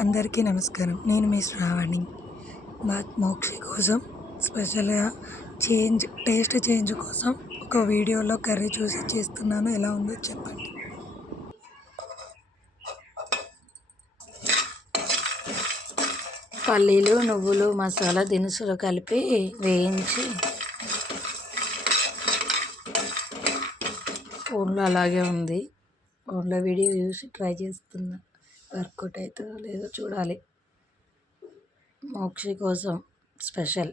అందరికీ నమస్కారం. నేను మీ శ్రావణి. మా మోక్షి కోసం స్పెషల్గా చేంజ్ టేస్ట్ చేంజ్ కోసం ఒక వీడియోలో కర్రీ చూసి చేస్తున్నాను. ఎలా ఉందో చెప్పండి. పల్లీలు నువ్వులు మసాలా దినుసులు కలిపి వేయించి ఫోన్లో అలాగే ఉంది. ఫోన్లో వీడియో చూసి ట్రై చేస్తున్నా. వర్కౌట్ అవుతుందో లేదో చూడాలి. మోక్షి కోసం స్పెషల్.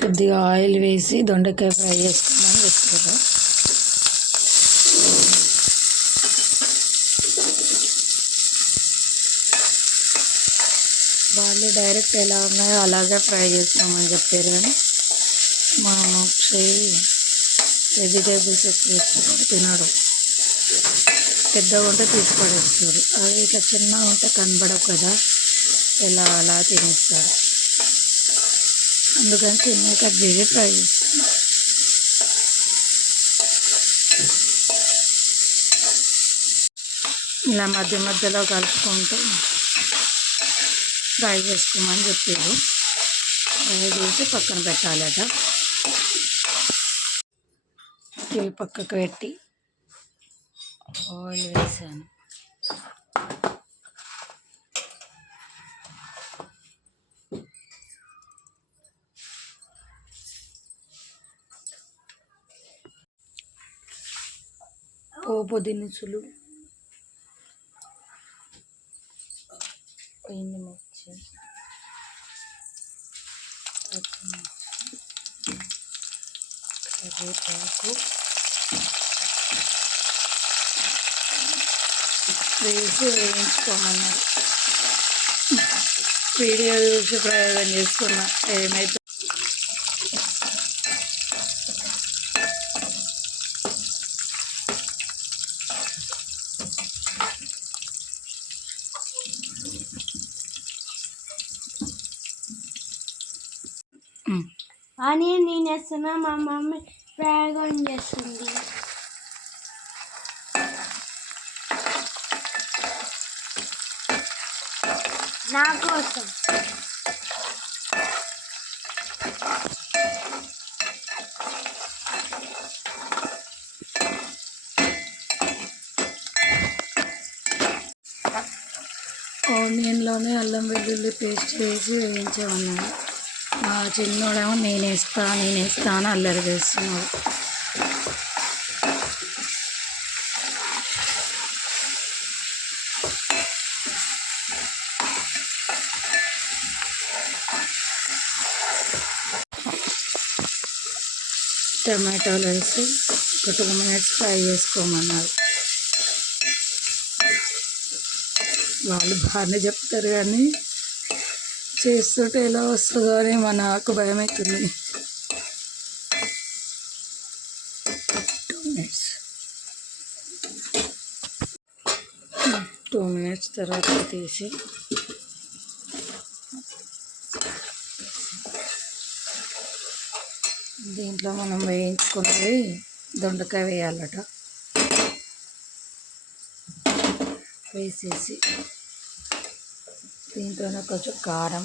కొద్దిగా ఆయిల్ వేసి దొండకాయ ఫ్రై చేసుకుందాం చెప్తారు వాళ్ళు డైరెక్ట్ ఎలా ఉన్నాయో అలాగే ఫ్రై చేస్తామని చెప్పారు కానీ మా మోక్షి వెజిటేబుల్స్ ఎక్కువ తినడు. పెద్దగా ఉంటే తీసి అది ఇట్లా చిన్నగా ఉంటే కనబడవు కదా. ఎలా అలా తినేస్తారు. అందుకని చిన్న కట్ చేసి ఫ్రై చేస్తాను ఇలా మధ్య మధ్యలో కలుపుకుంటూ ఫ్రై చేసుకోమని చెప్పారు. ఫ్రై చేసి పక్కన పెట్టాలట. ఇవి పక్కకు పెట్టి ఆయిల్ వేసాను. పోపు దినుసులు ఎండుమిర్చి పచ్చిమిర్చి కరివేపాకు. వేసి వేయించుకోమన్నారు. వీడియో చూసి ప్రయోగం చేసుకున్నా. ఏమైతే అని నేను వేస్తున్నా మా మమ్మీ ప్రయోగం చేస్తుంది. నా కోసం. ఆనియన్లోనే అల్లం వెల్లుల్లి పేస్ట్ వేసి వేయించామన్నాను. మా చిన్నోడేమో నేను ఇస్తా నేను ఇస్తా అని అల్లరి చేస్తున్నాడు. టమాటాలు వేసి ఒక టూ మినిట్స్ ఫ్రై చేసుకోమన్నారు. వాళ్ళు బాగానే చెప్తారు కానీ చేస్తుంటే ఎలా వస్తుందో అని మా నాకు భయం అవుతుంది టూ మినిట్స్ టూ మినిట్స్ తర్వాత తీసి. దీంట్లో మనం వేయించుకున్నది దొండకాయ వేయాలట. వేసేసి దీంట్లోనే కొంచెం కారం.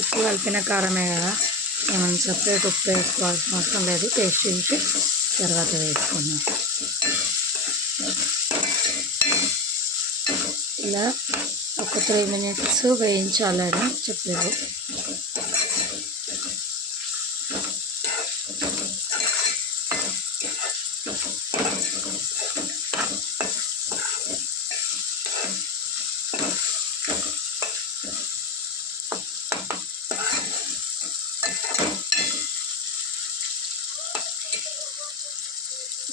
ఉప్పు కలిపిన కారమే కదా. మనం సపరేట్ ఉప్పు వేసుకోవాల్సిన అవసరం లేదు. టేస్ట్ చేసి తర్వాత వేసుకున్నాం ఇలా ఒక త్రీ మినిట్స్ వేయించాలని చెప్పారు.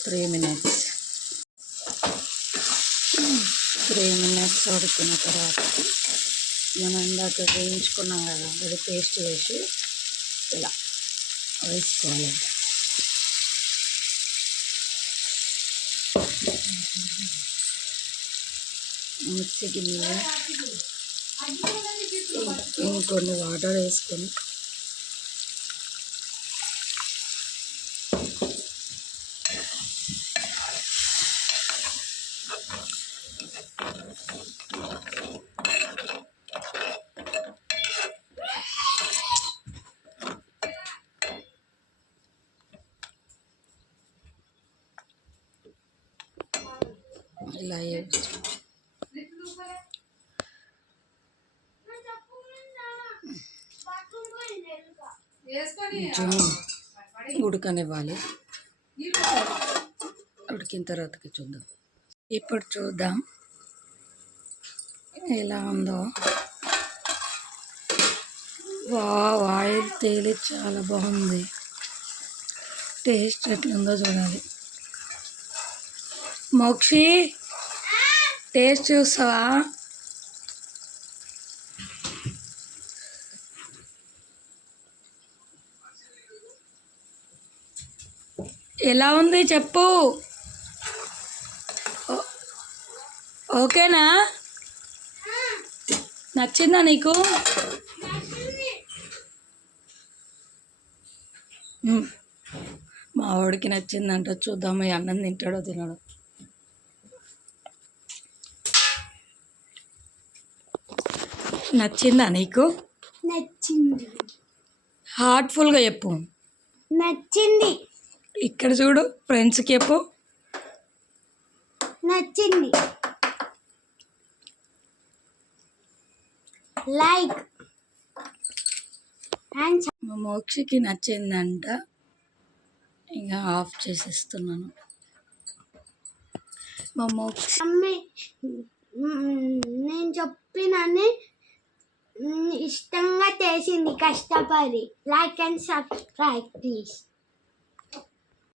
త్రీ మినిట్స్ త్రీ మినిట్స్ తర్వాత మనం ఇందాక వేయించుకున్నాం కదా అది పేస్ట్ వేసి ఇలా వేసుకోవాలి. మిక్సీ గిన్నెలో ఇంకొన్ని వాటర్ వేసుకొని ఇలా ఉడకనివ్వాలి ఉడికిన తర్వాతకి చూద్దాం. ఇప్పుడు చూద్దాం. ఎలా ఉందో. వావ్ ఆయిల్ తేలి చాలా బాగుంది. టేస్ట్ ఎట్లుందో చూడాలి. మోక్షి! టేస్ట్ చూస్తావా? ఎలా ఉంది చెప్పు. ఓకేనా? నచ్చిందా నీకు? మా వాడికి నచ్చిందంట చూద్దాం ఈ అన్నం తింటాడో తినడో. నచ్చిందా నీకు? నచ్చింది. హార్ట్ఫుల్గా చెప్పు. నచ్చింది. ఇక్కడ చూడు ఫ్రెండ్స్కి చెప్పు. నచ్చింది. లైక్ మా మోక్షకి నచ్చిందంట. ఇంకా ఆఫ్ చేసేస్తున్నాను. మా మోక్ష నేను చెప్పినని ఇష్టంగా చేసింది కష్టపడి. Like and subscribe please